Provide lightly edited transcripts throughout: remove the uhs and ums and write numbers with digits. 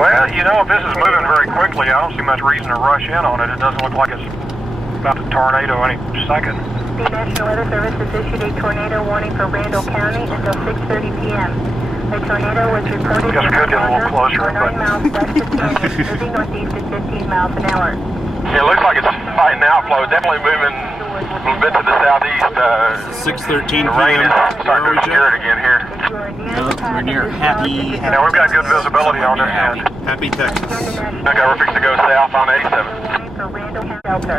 Well, you know, if this is moving very quickly, I don't see much reason to rush in on it. It doesn't look like it's about to tornado any second. The National Weather Service has issued a tornado warning for Randall County until 6:30 p.m. A tornado was reported Guess we could get a little closer, 9 miles west of Canyon, moving northeast at 15 miles an hour. It looks like it's fighting outflow. Definitely moving a little bit to the southeast. 6:13 The rain p.m. is starting to obscure it again here. No, we're near Happy. Now we've got good visibility on this end. Happy, Texas. Okay, we're fixing to go south on 87. For Randall Shelter.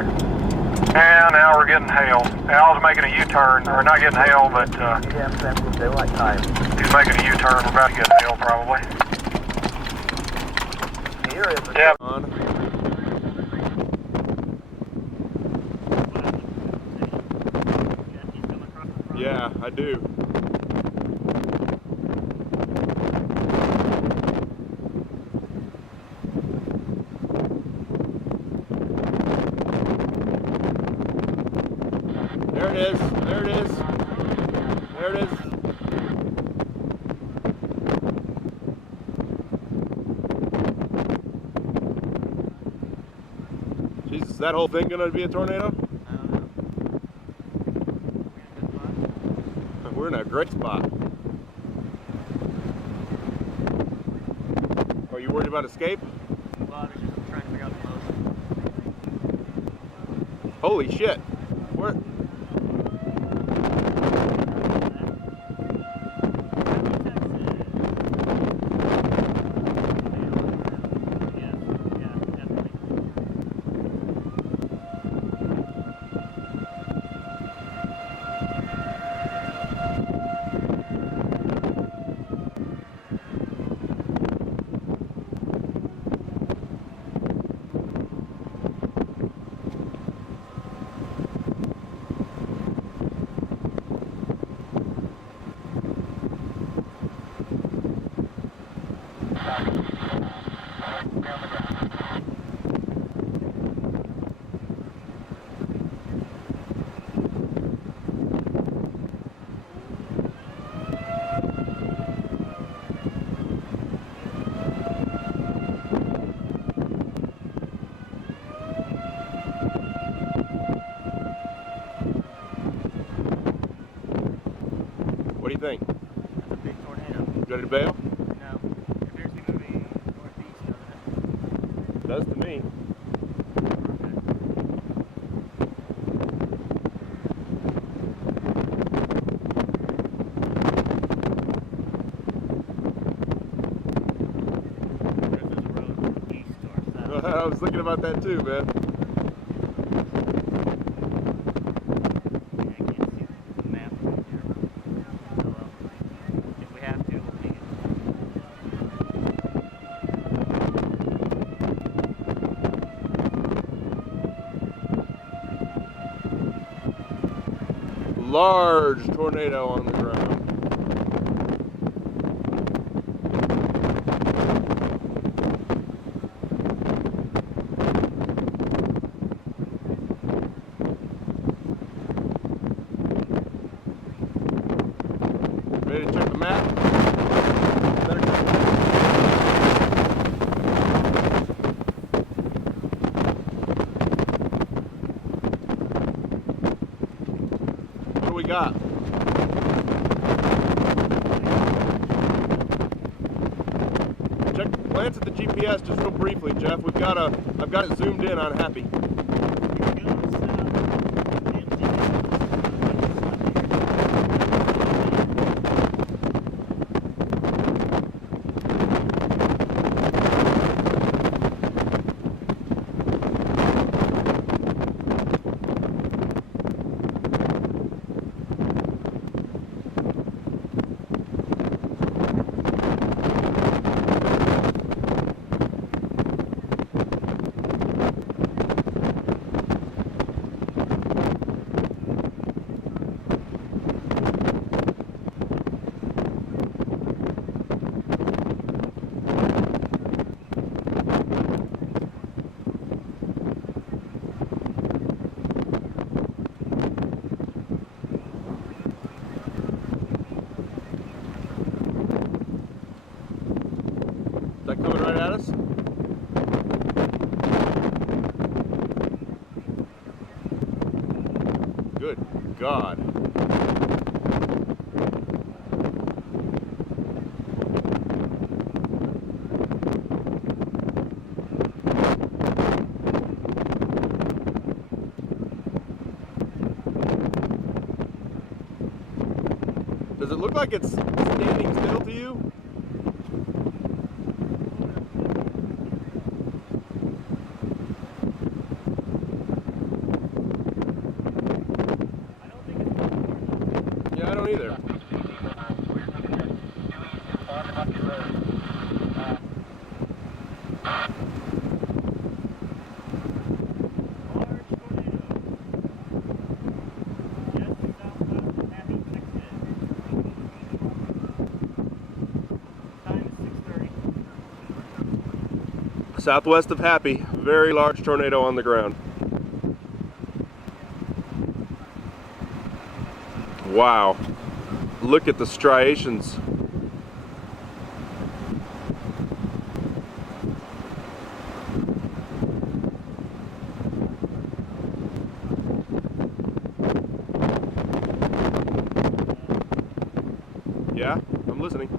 And now we're getting hail. Al's making a U-turn, or not getting hail, but he's making a U-turn. We're about to get hail probably. Yeah. Yeah, I do. There it is. There it is. There it is. Jesus, is that whole thing gonna be a tornado? We're in a great spot. Are you worried about escape? Well, I was just trying to figure out the motion. Holy shit. Where? What do you think? That's a big tornado. You ready to bail? No. It appears to be moving northeast, doesn't It does to me. it? There's a road east or south. I was thinking about that too, man. I can't see the map from here. Oh well. If we have to, we'll take it. Large tornado on the ground. Ready to check the map? What do we got? Glance at the GPS just real briefly, Jeff. I've got it zoomed in on Happy. us. Good God. Does it look like it's standing still to you? Yeah, I don't either. Southwest of Happy, very large tornado on the ground. Wow, look at the striations. Yeah, I'm listening.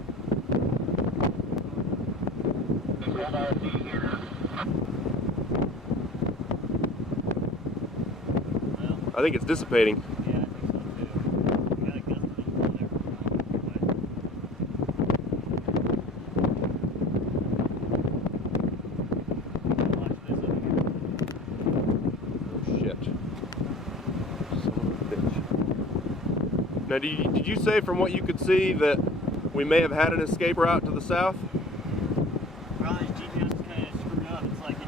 I think it's dissipating. Yeah, I think so too. We got a gust of there. Watch this over here. Oh shit. Son of a bitch. Now, did you say from what you could see that we may have had an escape route to the south? Well, his GPS is kind of screwed up. It's like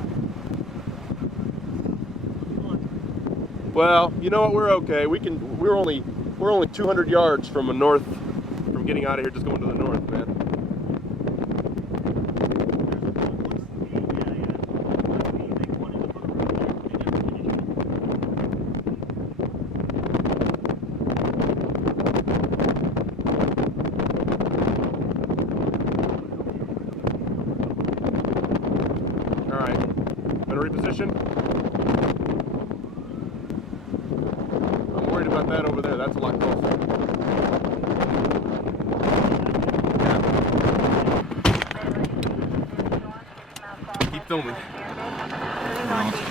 Well, you know what? We're okay. We're only 200 yards from getting out of here. Just going to the north, man. All right. Gonna reposition. Worried about that over there. That's a lot closer. Keep filming.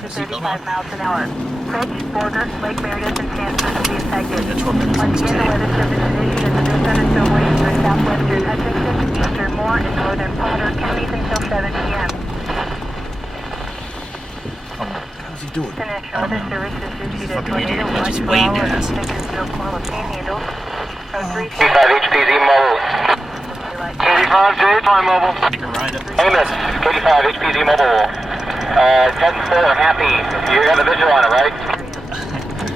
35 miles an hour. Bridge, Border, Lake Meredith, and Sanford will be affected. Once again, the weather service is issued as the thunderstorm waves for southwestern Hutchinson, eastern Moore, and northern Potter counties until 7 p.m. How's he doing? The National Weather Service is issued a Fucking tornado idiot. watch Just for waved all at us. affected snowfall and panhandle. From 3 T5 HPZ mobile. KD5 J5 mobile. Right up. Amos, KD5 HPZ mobile. 10-4, happy. You have a visual on it, right?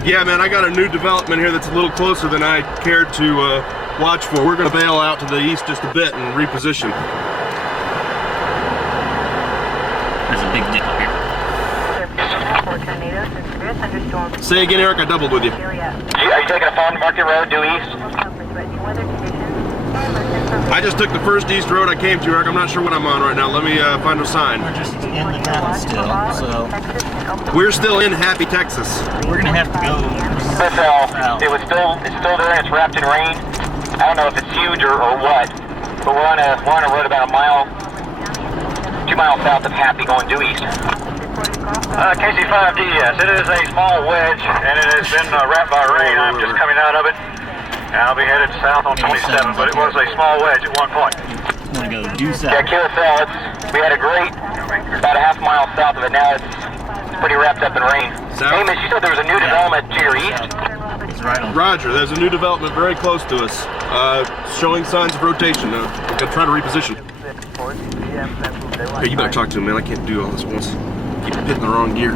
Yeah, man, I got a new development here that's a little closer than I cared to watch for. We're going to bail out to the east just a bit and reposition. There's a big dip up here. tornadoes and severe thunderstorms. Say again, Eric, I doubled with you. Are you taking a phone market road due east? I just took the first east road I came to, Eric. I'm not sure what I'm on right now. Let me find a sign. We're just in the town still, so We're still in Happy, Texas. we're gonna have to go. It's still there and it's wrapped in rain. I don't know if it's huge or what, but we're on a road about 2 miles south of Happy going due east. KC5D, yes, it is a small wedge and it has been wrapped by rain. I'm just coming out of it and I'll be headed south on 27, but it was a small wedge at one point. I'm gonna go due south. Yeah, Curacao, we had a great, about a half mile south of it. Now it's pretty wrapped up in rain. South? Amos, you said there was a new development to your east? It's right on. Roger, there's a new development very close to us, showing signs of rotation. We're gonna try to reposition. Hey, you better talk to him, man. I can't do all this at once. Keep hitting the wrong gear.